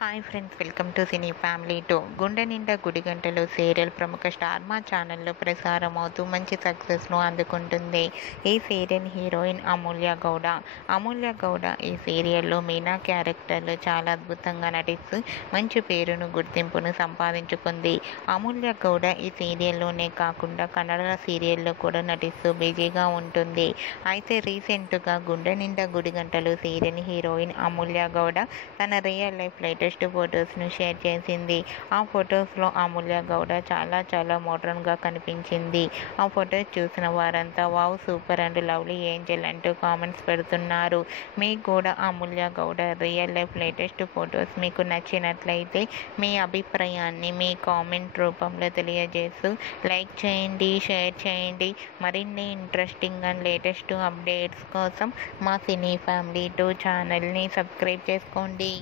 Hi friends, welcome to cine family two. గుండె నిండా గుడి గంటలు సీరియల్ ప్రముఖ స్టార్ మా ఛానల్లో ప్రసారం అవుతూ మంచి సక్సెస్ను అందుకుంటుంది. ఈ సీరియల్ హీరోయిన్ అమూల్య గౌడ. అమూల్య గౌడ ఈ సీరియల్లో మీనా క్యారెక్టర్లో చాలా అద్భుతంగా నటిస్తూ మంచి పేరును, గుర్తింపును సంపాదించుకుంది. అమూల్య గౌడ ఈ సీరియల్లోనే కాకుండా కన్నడ సీరియల్లో కూడా నటిస్తూ బిజీగా ఉంటుంది. అయితే రీసెంట్గా గుండె నిండా గుడి గంటలు సీరియల్ హీరోయిన్ అమూల్య గౌడ తన రియల్ లైఫ్ లేటెస్ట్ ఫొటోస్ను షేర్ చేసింది. ఆ ఫొటోస్లో అమూల్య గౌడ చాలా మోడ్రన్గా కనిపించింది. ఆ ఫొటోస్ చూసిన వారంతా wow, super and lovely angel అంటూ కామెంట్స్ పెడుతున్నారు. మీకు కూడా Amulya Gowda real life latest photos మీకు నచ్చినట్లయితే మీ అభిప్రాయాన్ని మీ కామెంట్ రూపంలో తెలియజేస్తూ లైక్ చేయండి, షేర్ చేయండి. మరిన్ని ఇంట్రెస్టింగ్ అండ్ లేటెస్ట్ అప్డేట్స్ కోసం మా సినీ ఫ్యామిలీ 2 ఛానల్ని సబ్స్క్రైబ్ చేసుకోండి.